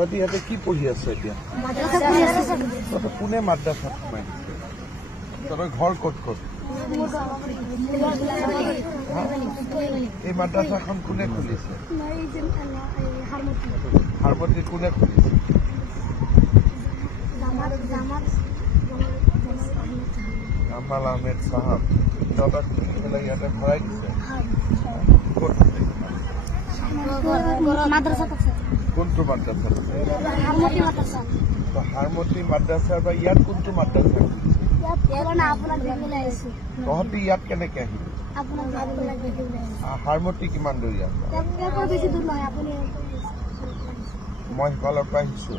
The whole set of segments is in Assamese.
তহঁতি ইয়াতে কি পঢ়ি আছ এতিয়া তহঁতে কোনে মাদ্ৰাছাত সোমাই দিছে তহঁতৰ ঘৰ ক'ত ক'ত এই মাদ্ৰাছাখন কোনে খুলিছে হাৰমতি কোনে খুলিছে জামাল আহমেদ সাহাব তহঁতক খুলি পেলাই ইয়াতে ভৰাই দিছে ক'ত কোনটো মাদ্ৰাছা হাৰমতি মাদ্ৰাছা বা ইয়াত কোনটো মাদ্ৰাছা তহঁতি ইয়াত কেনেকে আহিবি হাৰমতি কিমান দূৰ ইয়াত মই সিফালৰ পৰা আহিছো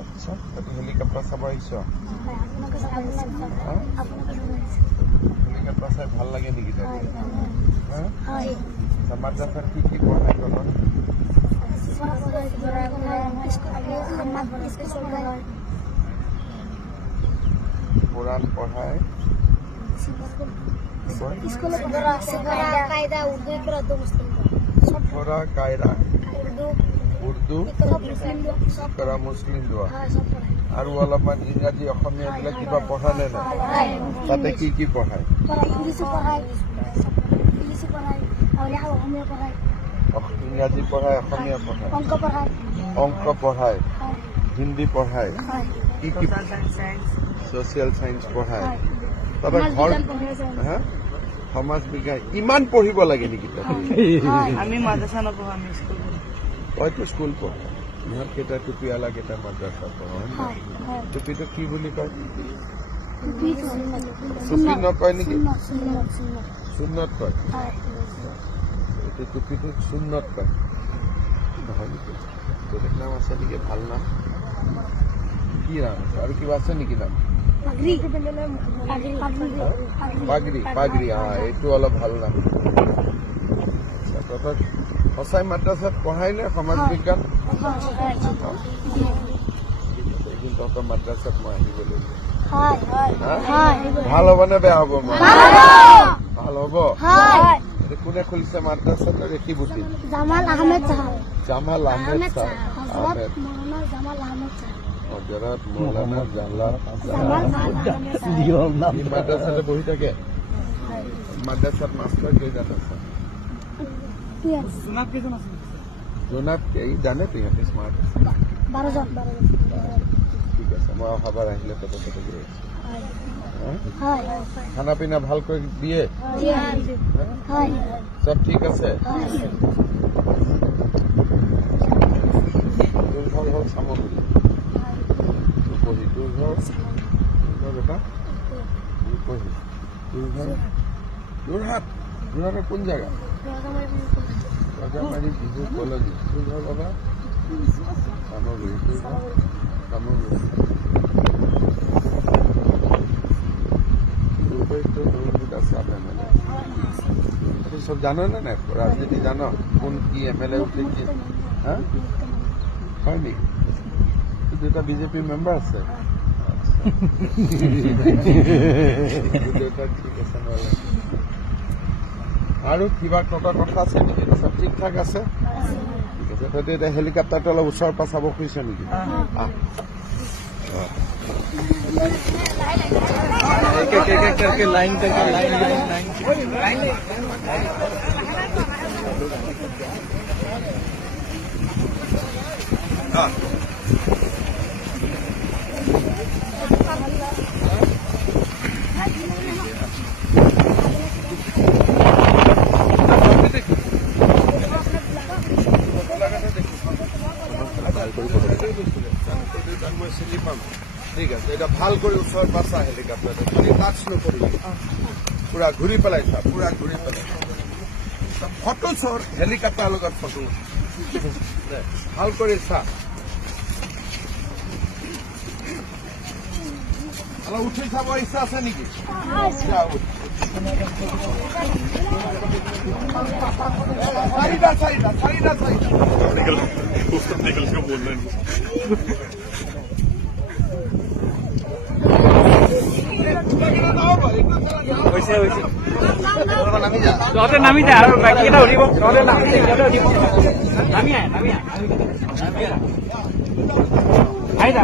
আচ্ছা তহঁতি হেলিকপ্টাৰ চাব আহিছ হেলিকপ্টাৰ চাই ভাল লাগে নেকি মাদ্ৰাছাত কি কি পঢ়াই তহঁতক কোরআন পড়ায় কায়দা উর্দু করা মুসলিম দোয়া আর অলপমান ইংরাজী অসমীয়া বিলাক কিবা পঢ়া নে নাই তাতে কি কি পঢ়ায় ইংৰাজী পঢ়ায় অসমীয়া পঢ়ায় অংক পঢ়ায় হিন্দী পঢ়ায় কি কি সোশিয়াল সায়েন্স পঢ়ায় তবে ঘৰ সমাজ বিজ্ঞান ইমান পঢ়িব লাগে নেকি আমি মাদ্ৰাছা নপঢ়ো আমি স্কুল তইতো স্কুল পঢ় ইহঁত কেইটা টুপিৱালা কেইটা মাদ্ৰাছা পঢ় টুপিটো কি বুলি কয় টুপি নকয় নেকি সুন্নত কয় এইটো টুপিটো সুন্নত কয় নহয় নেকি বেলেগ নাম আছে নেকি ভাল নাম কি নাম আছে আৰু কিবা আছে নেকি নাম পাগৰি পাগৰি এইটো অলপ ভাল নাম তহঁতক সঁচাই মাদ্ৰাছাত পঢ়াই নে সমাজ বিজ্ঞান এদিন তহঁতৰ মাদ্ৰাছাত মই আহিব লাগিব ভাল হ'ব নে বেয়া হ'ব মই ভাল হ'ব কোনে খুলিছে মাদ্ৰাছাটো দেখি বুটি জামাল আহমেদ হজরত মৌলানা মাদ্রাসাতে বহি থাকে মাদ্রাসাত মাস্টার কেইজন আছে জোনাব এই জানে তো ইহঁতে স্মার্ট 12 ঠিক আছে মই অহাবাৰ আহিলে তহঁতৰ তাতে গৈ খানা পিনা ভালকৈ দিয়ে সব ঠিক আছে তোৰ ঘৰ হ'ল চামগুৰি তোৰ ঘৰ বেটা যোৰহাট যোৰহাটৰ কোন জেগা ৰজামাৰী বিহু কলনী তোৰ ঘৰ বাবা চামগুৰি তোৰ ঘৰ চামগুৰি সব জানো না না রাজনীতি জানো কোন কি এমএলএ উঠে কি হ্যাঁ হয় নি দুটা বিজেপি মেম্বার আছে আৰু কিবা কথা আছে নেকি সব ঠিক ঠাক আছে ঠিক আছে তহঁতে এতিয়া হেলিকপ্টাৰটো অলপ ওচৰৰ পৰা চাব খুজিছ নেকি লাইন মই চিনি পাম ঠিক আছে এটা ভাল কৰি ওচৰত বাছা হেলিকপ্টাৰটো খালি টাচ নকৰিবি পুৰা ঘূৰি পেলাই চা পুৰা ঘূৰি পেলাই ফটো চৰ হেলিকপ্টাৰ লগত ফটো ভাল কৰি চা অলপ উঠি চাব ইচ্ছা আছে নেকি চাৰিটা তহঁতে নামি যা আৰু বাকীকেইটা উঠিব তহঁতে নামি যা নামি আহ আহিলা